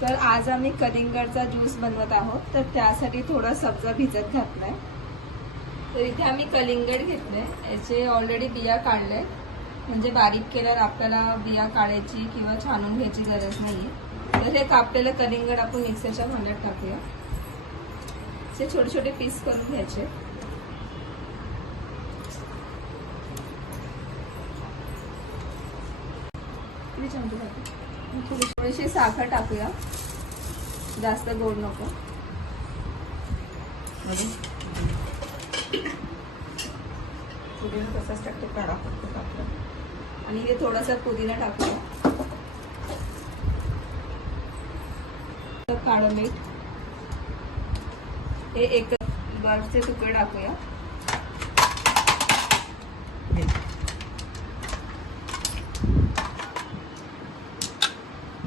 तर आज आम्ही कलिंगडचा ज्यूस बनवत आहोत, तर त्यासाठी थोडा सब्जा भिजत घातलाय। तर इथे आम्ही कलिंगड घेतले, याचे ऑलरेडी बिया काढले, म्हणजे बारीक केल्यावर आपल्याला बिया काढायची किंवा छानून घ्यायची गरज नाहीये। तर हे कापलेलं कलिंगड आपण मिक्सरच्या भांड्यात टाकूया। हे छोटे छोटे पीस करून घ्यायचे। थोडीशी साखर टाकूया, जास्त गोड नको। पुदिना तसाच टाकते, काढा फक्त टाकला। आणि हे थोडासा पुदिना टाकूया, काळं मीठ, हे एक बर्फचे तुकडे टाकूया।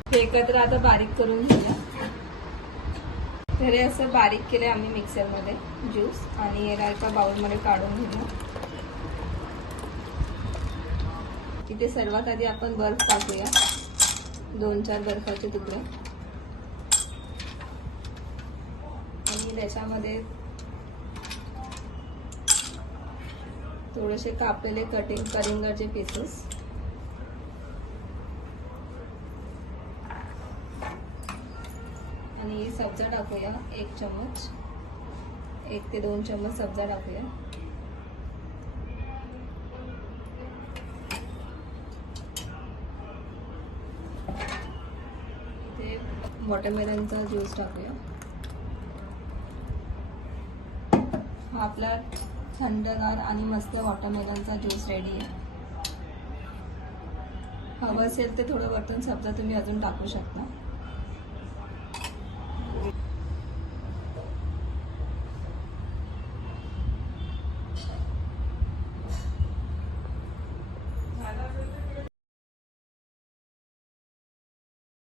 हे एकत्र आता बारीक करून घेऊया। तर हे असं बारीक केले आम्ही मिक्सरमध्ये ज्यूस, आणि याला एका बाउलमध्ये काढून घेऊया। इथे सर्वात आधी आपण बर्फ टाकूया, 2-4 बर्फाचे तुकडे, आणि त्याच्यामध्ये थोडेसे कापलेले कलिंगडचे पीसेस, आणि सब्जा टाकूया 1 चम्मच, 1 ते 2 चम्मच सब्जा टाकूया। इथे वॉटरमेलनचा ज्यूस टाकूया। हा आपला थंडगार आणि मस्त वॉटरमेलनचा ज्यूस रेडी आहे। हवं असेल तर थोडं वरतून सब्जा तुम्ही अजून टाकू शकता।